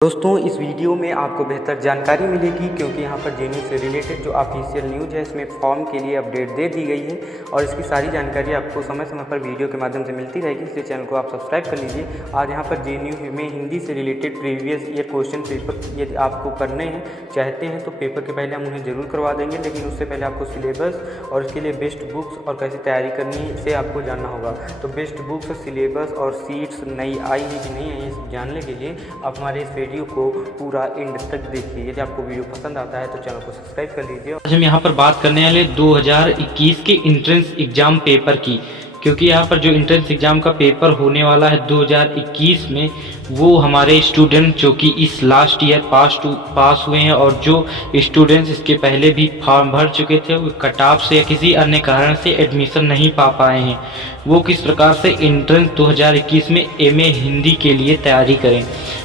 दोस्तों इस वीडियो में आपको बेहतर जानकारी मिलेगी क्योंकि यहाँ पर जेएनयू से रिलेटेड जो ऑफिशियल न्यूज़ है इसमें फॉर्म के लिए अपडेट दे दी गई है और इसकी सारी जानकारी आपको समय समय पर वीडियो के माध्यम से मिलती रहेगी, इसलिए चैनल को आप सब्सक्राइब कर लीजिए। आज यहाँ पर जेएनयू में हिंदी से related previous year question paper यदि आपको करने हैं चाहते हैं तो पेपर के पहले हम उन्हें ज़रूर करवा देंगे, लेकिन उससे पहले आपको सिलेबस और इसके लिए बेस्ट बुक्स और कैसे तैयारी करनी है इसे आपको जानना होगा। तो बेस्ट बुक्स, सिलेबस और सीट्स नई आई है कि नहीं आई है इसे जानने के लिए आप हमारे इस वीडियो को पूरा एंड तक देखिए। यदि आपको वीडियो पसंद आता है तो चैनल को सब्सक्राइब कर लीजिए। आज हम यहाँ पर बात करने वाले 2021 के इंट्रेंस एग्जाम पेपर की, क्योंकि यहाँ पर जो इंट्रेंस एग्जाम का पेपर होने वाला है 2021 में वो हमारे स्टूडेंट जो कि इस लास्ट ईयर पास हुए हैं और जो स्टूडेंट्स इसके पहले भी फॉर्म भर चुके थे वो कट ऑफ से या किसी अन्य कारण से एडमिशन नहीं पा पाए हैं, वो किस प्रकार से इंट्रेंस 2021 में एमए हिंदी के लिए तैयारी करें।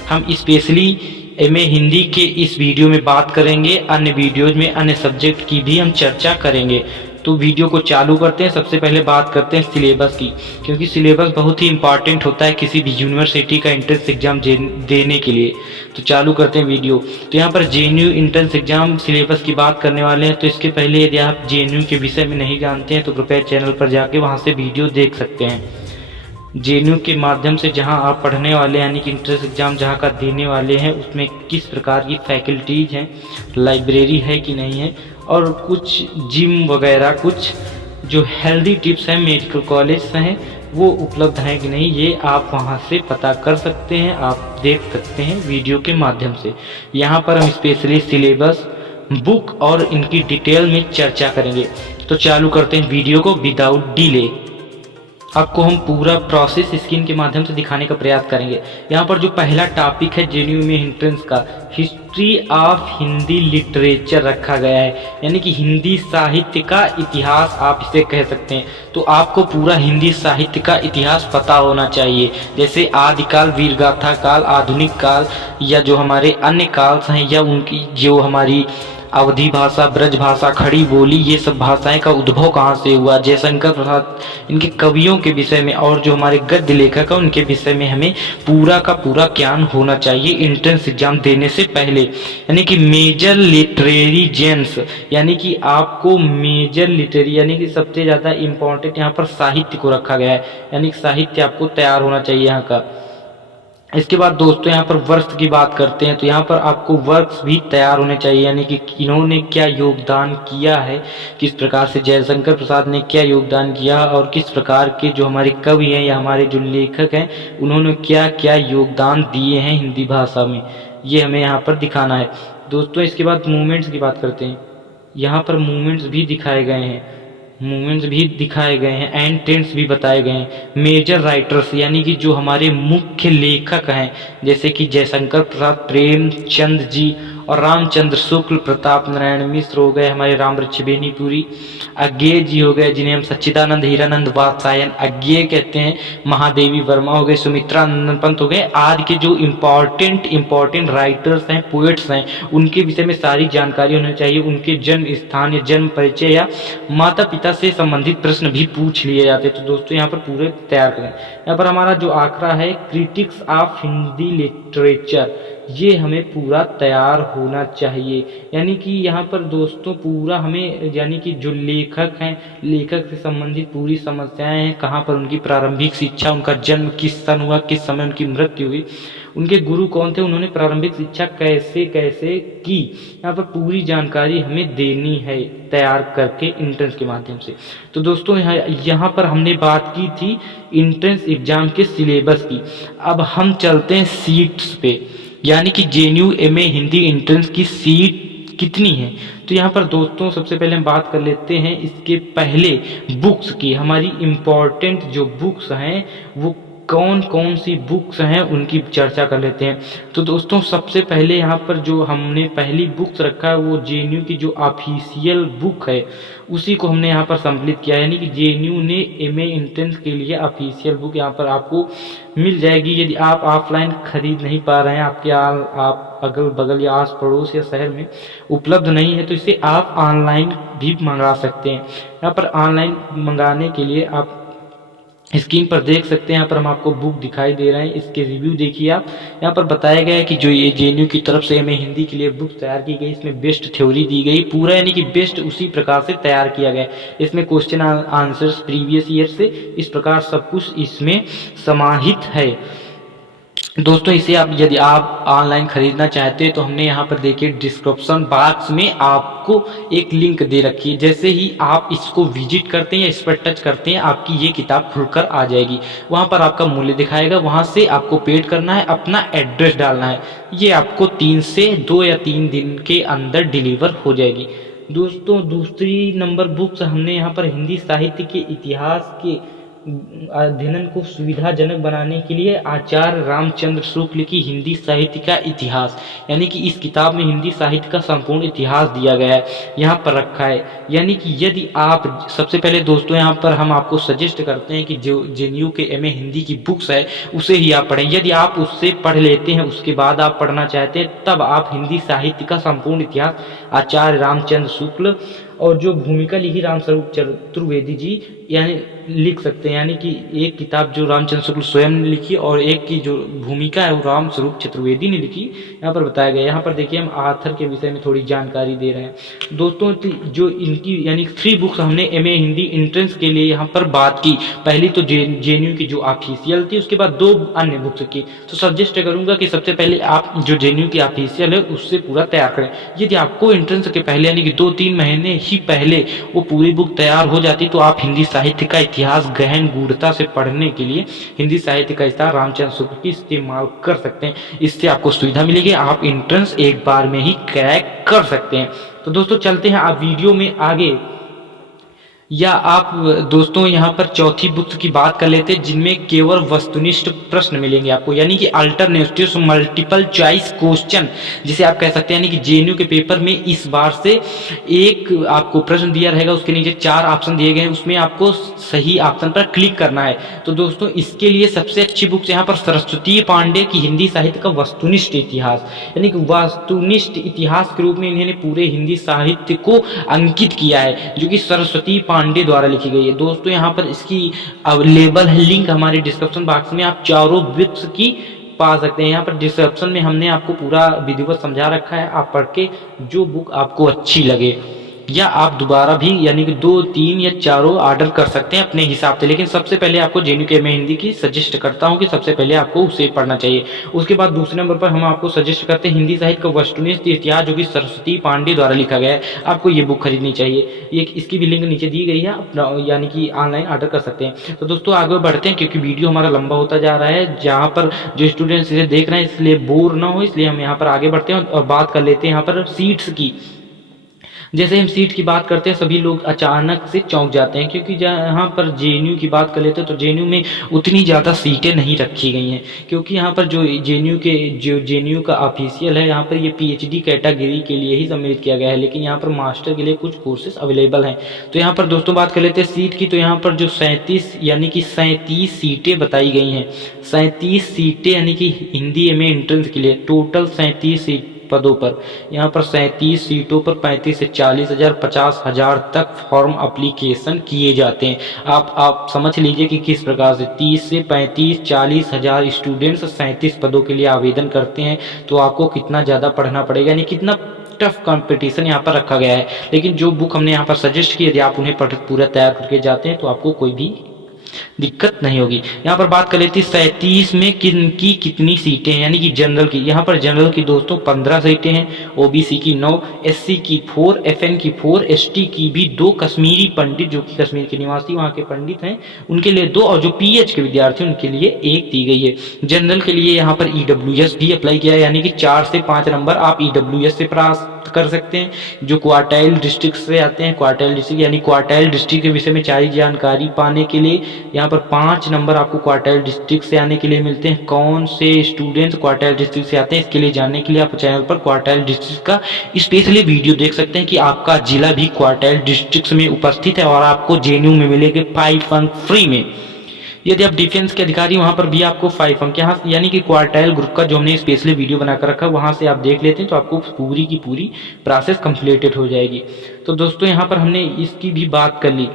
हम स्पेशली एमए हिंदी के इस वीडियो में बात करेंगे, अन्य वीडियोज में अन्य सब्जेक्ट की भी हम चर्चा करेंगे। तो वीडियो को चालू करते हैं। सबसे पहले बात करते हैं सिलेबस की, क्योंकि सिलेबस बहुत ही इंपॉर्टेंट होता है किसी भी यूनिवर्सिटी का एंट्रेंस एग्जाम देने के लिए। तो चालू करते हैं वीडियो। तो यहाँ पर जेएनयू एंट्रेंस एग्जाम सिलेबस की बात करने वाले हैं। तो इसके पहले यदि आप जेएनयू के विषय में नहीं जानते हैं तो कृपया चैनल पर जाके वहाँ से वीडियो देख सकते हैं। जेएनयू के माध्यम से जहां आप पढ़ने वाले यानी कि इंट्रेंस एग्जाम जहां का देने वाले हैं उसमें किस प्रकार की फैकल्टीज हैं, लाइब्रेरी है कि नहीं है, और कुछ जिम वगैरह कुछ जो हेल्दी टिप्स हैं, मेडिकल कॉलेज हैं वो उपलब्ध हैं कि नहीं, ये आप वहां से पता कर सकते हैं, आप देख सकते हैं वीडियो के माध्यम से। यहाँ पर हम स्पेशली सिलेबस, बुक और इनकी डिटेल में चर्चा करेंगे। तो चालू करते हैं वीडियो को विदाउट डिले। आपको हम पूरा प्रोसेस स्क्रीन के माध्यम से दिखाने का प्रयास करेंगे। यहाँ पर जो पहला टॉपिक है जेएनयू में एंट्रेंस का, हिस्ट्री ऑफ हिंदी लिटरेचर रखा गया है, यानी कि हिंदी साहित्य का इतिहास आप इसे कह सकते हैं। तो आपको पूरा हिंदी साहित्य का इतिहास पता होना चाहिए, जैसे आदिकाल, वीरगाथा काल, आधुनिक काल या जो हमारे अन्य काल हैं या उनकी जो हमारी अवधी भाषा, ब्रज भाषा, खड़ी बोली, ये सब भाषाएं का उद्भव कहाँ से हुआ, जयशंकर प्रसाद इनके कवियों के विषय में और जो हमारे गद्य लेखक हैं उनके विषय में हमें पूरा का पूरा ज्ञान होना चाहिए एंट्रेंस एग्जाम देने से पहले। यानी कि मेजर लिटरेरी जेम्स, यानी कि आपको मेजर लिटरेरी यानी कि सबसे ज़्यादा इम्पोर्टेंट यहाँ पर साहित्य को रखा गया है, यानी कि साहित्य आपको तैयार होना चाहिए यहाँ का। इसके बाद दोस्तों यहाँ पर वर्क्स की बात करते हैं। तो यहाँ पर आपको वर्क्स भी तैयार होने चाहिए, यानी कि इन्होंने क्या योगदान किया है, किस प्रकार से जयशंकर प्रसाद ने क्या योगदान किया और किस प्रकार के जो हमारे कवि हैं या हमारे जो लेखक हैं उन्होंने क्या क्या योगदान दिए हैं हिंदी भाषा में, ये हमें यहाँ पर दिखाना है दोस्तों। इसके बाद मूवमेंट्स की बात करते हैं। यहाँ पर मूवमेंट्स भी दिखाए गए हैं, एंड टेंस भी बताए गए हैं। मेजर राइटर्स यानी कि जो हमारे मुख्य लेखक हैं, जैसे कि जयशंकर प्रसाद, प्रेमचंद जी और रामचंद्र शुक्ल, प्रताप नारायण मिश्र हो गए, हमारे रामवृक्ष बेनीपुरी, अज्ञेय जी हो गए जिन्हें हम सच्चिदानंद हीरानंद वात्सायन अज्ञेय कहते हैं, महादेवी वर्मा हो गए, सुमित्रा नंदन पंत हो गए, आदि के जो इम्पोर्टेंट राइटर्स हैं, पोएट्स हैं, उनके विषय में सारी जानकारी होनी चाहिए। उनके जन्म स्थान या जन्म परिचय या माता पिता से संबंधित प्रश्न भी पूछ लिए जाते हैं। तो दोस्तों यहाँ पर पूरे तैयार करें। यहाँ पर हमारा जो आंकड़ा है क्रिटिक्स ऑफ हिंदी लिटरेचर, ये हमें पूरा तैयार होना चाहिए, यानी कि यहाँ पर दोस्तों पूरा हमें यानी कि जो लेखक हैं, लेखक से संबंधित पूरी समस्याएं हैं, कहाँ पर उनकी प्रारंभिक शिक्षा, उनका जन्म किस सन हुआ, किस समय उनकी मृत्यु हुई, उनके गुरु कौन थे, उन्होंने प्रारंभिक शिक्षा कैसे कैसे की, यहाँ पर पूरी जानकारी हमें देनी है तैयार करके एंट्रेंस के माध्यम से। तो दोस्तों यहाँ पर हमने बात की थी एंट्रेंस एग्जाम के सिलेबस की। अब हम चलते हैं सीट्स पे, यानी कि जेएनयू एमए हिंदी एंट्रेंस की सीट कितनी है। तो यहाँ पर दोस्तों सबसे पहले हम बात कर लेते हैं इसके पहले बुक्स की। हमारी इम्पोर्टेंट जो बुक्स हैं वो कौन कौन सी बुक्स हैं उनकी चर्चा कर लेते हैं। तो दोस्तों सबसे पहले यहाँ पर जो हमने पहली बुक्स रखा है वो जेएनयू की जो ऑफिशियल बुक है उसी को हमने यहाँ पर सम्मिलित किया, यानी कि जेएनयू ने एमए एंट्रेंस के लिए ऑफिशियल बुक यहाँ पर आपको मिल जाएगी। यदि आप ऑफलाइन खरीद नहीं पा रहे हैं, आपके आप अगल बगल या आस पड़ोस या शहर में उपलब्ध नहीं है, तो इसे आप ऑनलाइन भी मंगा सकते हैं। यहाँ पर ऑनलाइन मंगाने के लिए आप स्क्रीन पर देख सकते हैं, यहाँ पर हम आपको बुक दिखाई दे रहे हैं, इसके रिव्यू देखिए आप। यहाँ पर बताया गया है कि जो ये JNU की तरफ से हमें हिंदी के लिए बुक तैयार की गई, इसमें बेस्ट थ्योरी दी गई, पूरा यानी कि बेस्ट उसी प्रकार से तैयार किया गया। इसमें क्वेश्चन आंसर्स प्रीवियस ईयर से इस प्रकार सब कुछ इसमें समाहित है। दोस्तों इसे आप यदि आप ऑनलाइन खरीदना चाहते हैं तो हमने यहाँ पर देखिए डिस्क्रिप्शन बॉक्स में आपको एक लिंक दे रखी है। जैसे ही आप इसको विजिट करते हैं या इस पर टच करते हैं, आपकी ये किताब खुलकर आ जाएगी। वहाँ पर आपका मूल्य दिखाएगा, वहाँ से आपको पेड करना है, अपना एड्रेस डालना है। ये आपको 3 से 2 या 3 दिन के अंदर डिलीवर हो जाएगी। दोस्तों दूसरी नंबर बुक्स हमने यहाँ पर हिंदी साहित्य के इतिहास के अध्ययन को सुविधाजनक बनाने के लिए आचार्य रामचंद्र शुक्ल की हिंदी साहित्य का इतिहास, यानी कि इस किताब में हिंदी साहित्य का संपूर्ण इतिहास दिया गया है, यहाँ पर रखा है। यानी कि यदि आप सबसे पहले दोस्तों यहाँ पर हम आपको सजेस्ट करते हैं कि जो JNU के MA हिंदी की बुक्स है उसे ही आप पढ़ें। यदि आप उससे पढ़ लेते हैं, उसके बाद आप पढ़ना चाहते हैं, तब आप हिंदी साहित्य का संपूर्ण इतिहास आचार्य रामचंद्र शुक्ल और जो भूमिका लिखी रामस्वरूप चतुर्वेदी जी यानी लिख सकते हैं। यानी कि एक किताब जो रामचंद्र शुक्ल स्वयं ने लिखी और एक की जो भूमिका है वो रामस्वरूप चतुर्वेदी ने लिखी, यहाँ पर बताया गया। यहाँ पर देखिए हम आथर के विषय में थोड़ी जानकारी दे रहे हैं। दोस्तों जो इनकी यानी 3 बुक्स हमने MA हिंदी एंट्रेंस के लिए यहाँ पर बात की। पहली तो JNU की जो ऑफिशियल थी, उसके बाद 2 अन्य बुक्स की। तो सजेस्ट करूँगा कि सबसे पहले आप जो JNU की ऑफिशियल है उससे पूरा तैयार करें। यदि आपको एंट्रेंस के पहले यानी कि 2-3 महीने ही पहले वो पूरी बुक तैयार हो जाती तो आप हिंदी साहित्य का इतिहास गहन गूढ़ता से पढ़ने के लिए हिंदी साहित्य का इतिहास रामचंद्र शुक्ल की इस्तेमाल कर सकते हैं। इससे आपको सुविधा मिलेगी, आप एंट्रेंस एक बार में ही क्रैक कर सकते हैं। तो दोस्तों चलते हैं आप वीडियो में आगे, या आप दोस्तों यहाँ पर चौथी बुक की बात कर लेते हैं जिनमें केवल वस्तुनिष्ठ प्रश्न मिलेंगे आपको, यानी कि अल्टरनेटिव मल्टीपल चॉइस क्वेश्चन जिसे आप कह सकते हैं। यानी कि JNU के पेपर में इस बार से एक आपको प्रश्न दिया रहेगा, उसके नीचे 4 ऑप्शन दिए गए हैं, उसमें आपको सही ऑप्शन पर क्लिक करना है। तो दोस्तों इसके लिए सबसे अच्छी बुक यहाँ पर सरस्वती पांडे की हिंदी साहित्य का वस्तुनिष्ठ इतिहास, यानी कि वस्तुनिष्ठ इतिहास के रूप में इन्होंने पूरे हिंदी साहित्य को अंकित किया है, जो कि सरस्वती पांडे द्वारा लिखी गई है। दोस्तों यहाँ पर इसकी अवेलेबल है लिंक हमारे डिस्क्रिप्शन बॉक्स में, आप चारों बुक्स की पा सकते हैं। यहाँ पर डिस्क्रिप्शन में हमने आपको पूरा विधिवत समझा रखा है, आप पढ़ के जो बुक आपको अच्छी लगे या आप दोबारा भी यानी कि 2, 3 या 4 ऑर्डर कर सकते हैं अपने हिसाब से। लेकिन सबसे पहले आपको JNU के मैं हिंदी की सजेस्ट करता हूं कि सबसे पहले आपको उसे पढ़ना चाहिए। उसके बाद दूसरे नंबर पर हम आपको सजेस्ट करते हैं हिंदी साहित्य का वस्तुनिष्ठ इतिहास, जो कि सरस्वती पांडे द्वारा लिखा गया है। आपको ये बुक खरीदनी चाहिए, ये इसकी भी लिंक नीचे दी गई है, अपना यानी कि ऑनलाइन ऑर्डर कर सकते हैं। तो दोस्तों आगे बढ़ते हैं क्योंकि वीडियो हमारा लंबा होता जा रहा है, जहाँ पर जो स्टूडेंट्स इसे देख रहे हैं इसलिए बोर ना हो, इसलिए हम यहाँ पर आगे बढ़ते हैं और बात कर लेते हैं यहाँ पर सीट्स की। जैसे हम सीट की बात करते हैं सभी लोग अचानक से चौंक जाते हैं, क्योंकि यहाँ पर JNU की बात कर लेते हैं तो JNU में उतनी ज़्यादा सीटें नहीं रखी गई हैं, क्योंकि यहाँ पर जो JNU का ऑफिशियल है, यहाँ पर ये PhD कैटेगरी के लिए ही सम्मिलित किया गया है, लेकिन यहाँ पर मास्टर के लिए कुछ कोर्सेज अवेलेबल हैं। तो यहाँ पर दोस्तों बात कर लेते हैं सीट की। तो यहाँ पर जो 37 सीटें बताई गई हैं, 37 सीटें यानी कि हिंदी MA एंट्रेंस के लिए टोटल 37 पदों पर, यहाँ पर 37 सीटों पर 35 से 40 हज़ार 50 हज़ार तक फॉर्म एप्लीकेशन किए जाते हैं। आप समझ लीजिए कि किस प्रकार से 30 से 35 40 हज़ार स्टूडेंट्स 37 पदों के लिए आवेदन करते हैं, तो आपको कितना ज़्यादा पढ़ना पड़ेगा, यानी कितना टफ कंपटीशन यहाँ पर रखा गया है। लेकिन जो बुक हमने यहाँ पर सजेस्ट की, यदि आप उन्हें पूरा तैयार करके जाते हैं तो आपको कोई भी दिक्कत नहीं होगी। यहाँ पर बात कर लेते हैं 37 में कितनी सीटें हैं, यानी कि जनरल की। यहाँ पर जनरल की दोस्तों 15 सीटें हैं, OBC की 9, SC की 4, FN की 4, ST की भी 2, कश्मीरी पंडित जो कि कश्मीर के निवासी वहाँ के पंडित हैं उनके लिए 2, और जो PH के विद्यार्थी उनके लिए 1 दी गई है। जनरल के लिए यहाँ पर EWS भी अप्लाई किया है, यानी कि 4 से 5 नंबर आप EWS से प्राप्त कर सकते हैं। जो क्वार्टाइल डिस्ट्रिक्ट से आते हैं, क्वार्टाइल डिस्ट्रिक्ट यानी क्वार्टाइल डिस्ट्रिक्ट के विषय में सारी जानकारी पाने के लिए यहाँ पर 5 नंबर आपको क्वार्टाइल डिस्ट्रिक्ट से आने के लिए मिलते हैं। कौन से स्टूडेंट्स क्वार्टाइल डिस्ट्रिक्ट से आते हैं, इसके लिए जानने के लिए आप चैनल पर क्वार्टाइल डिस्ट्रिक्ट का स्पेशली वीडियो देख सकते हैं कि आपका जिला भी क्वार्टाइल डिस्ट्रिक्ट में उपस्थित है और आपको JNU में मिलेंगे 5 अंक फ्री में। यदि आप डिफेंस के अधिकारी, वहां पर भी आपको 5 अंक, यहाँ यानी कि क्वार्टाइल ग्रुप का जो हमने स्पेशली वीडियो बनाकर रखा है वहां से आप देख लेते हैं तो आपको पूरी की पूरी प्रोसेस कंप्लीटेड हो जाएगी। तो दोस्तों यहाँ पर हमने इसकी भी बात कर ली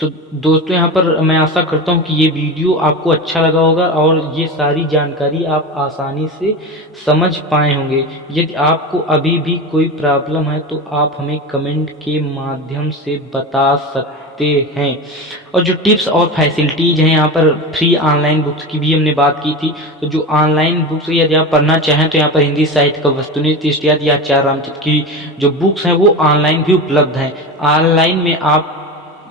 तो दोस्तों यहाँ पर मैं आशा करता हूँ कि ये वीडियो आपको अच्छा लगा होगा और ये सारी जानकारी आप आसानी से समझ पाए होंगे। यदि आपको अभी भी कोई प्रॉब्लम है तो आप हमें कमेंट के माध्यम से बता सकते हैं। और जो टिप्स और फैसिलिटीज़ हैं यहाँ पर फ्री ऑनलाइन बुक्स की भी हमने बात की थी। तो जो ऑनलाइन बुक्स यदि आप पढ़ना चाहें तो यहाँ पर हिंदी साहित्य का वस्तुनिष्ठ इतिहास या आचार्य रामचंद्र की जो बुक्स हैं वो ऑनलाइन भी उपलब्ध हैं। ऑनलाइन में आप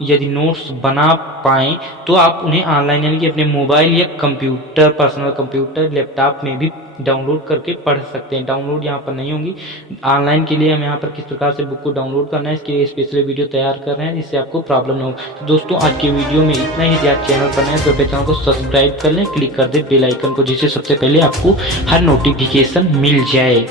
यदि नोट्स बना पाएँ तो आप उन्हें ऑनलाइन यानी कि अपने मोबाइल या कंप्यूटर, पर्सनल कंप्यूटर, लैपटॉप में भी डाउनलोड करके पढ़ सकते हैं। डाउनलोड यहाँ पर नहीं होंगी। ऑनलाइन के लिए हम यहाँ पर किस प्रकार से बुक को डाउनलोड करना है इसके लिए स्पेशल वीडियो तैयार कर रहे हैं, जिससे आपको प्रॉब्लम ना हो। तो दोस्तों आज के वीडियो में इतना ही। यदि आप चैनल पर नए हैं तो अपने चैनल को सब्सक्राइब कर लें, क्लिक कर दें बेल आइकन को, जिससे सबसे पहले आपको हर नोटिफिकेशन मिल जाए।